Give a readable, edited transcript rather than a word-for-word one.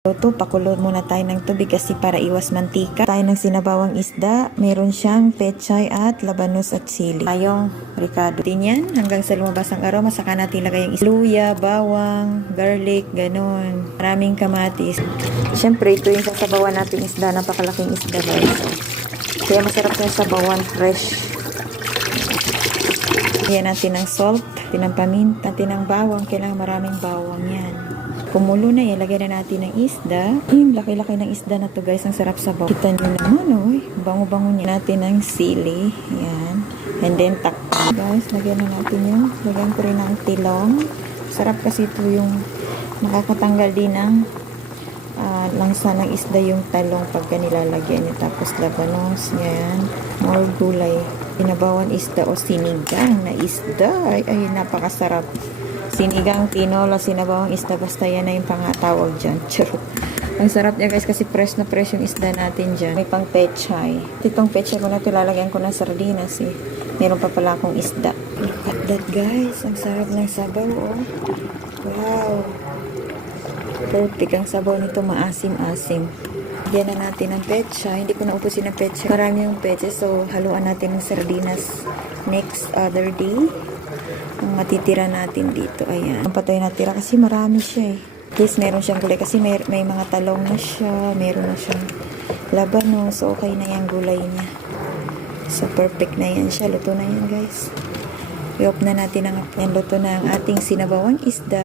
Luto, pakulo muna tayo ng tubig kasi para iwas mantika. Tayo ng sinabawang isda, meron siyang pechay at labanos at sili. Tayong ricado din yan hanggang sa lumabas ang aroma. Saka natin lagay yung luya, bawang, garlic, ganun. Maraming kamatis. Siyempre, ito yung sasabawan natin isda. Napakalaking isda guys. Kaya masarap yung sabawan fresh. Lagyan natin ng salt, natin ng paminta, natin ng bawang. Kailangan maraming bawang yan. Kumulo na, ilagay na natin ng isda. Yung laki-laki ng isda na to guys, ang sarap sabaw. Kita nyo naman, oh, bango-bango niya. Natin ng sili, yan. And then takpan. Guys, lagyan na natin yung, lagyan ko rin ng tilong. Sarap kasi ito yung nakakatanggal din ng langsa ng isda yung talong pagka nilalagyan niya. Tapos labanos, yan. More gulay. Pinabawan isda o sinigang na isda. Ay, napakasarap. Sinigang, tinola, sinabawang isda, basta yan na yung pangatawag dyan. Charot. Ang sarap niya guys kasi fresh na fresh yung isda natin dyan. May pang pechay. Itong pechay ko na ito, lalagyan ko ng sardinas eh. Meron pa pala akong isda. Look at that guys. Ang sarap ng sabaw oh. Wow. Perfect ang sabaw nito, maasim-asim. Lagyan na natin ng pechay. Hindi ko na upusin ng pechay. Marami yung pechay so haluan natin ng sardinas next other day. Ang matitira natin dito, ayan. Ang patay natira kasi marami siya eh. Yes, meron siyang gulay kasi may mga talong na siya, meron na siyang labanos, so okay na yung gulay niya. So perfect na yan siya, luto na yan guys. I-off na natin ang luto na ang ating sinabawang isda.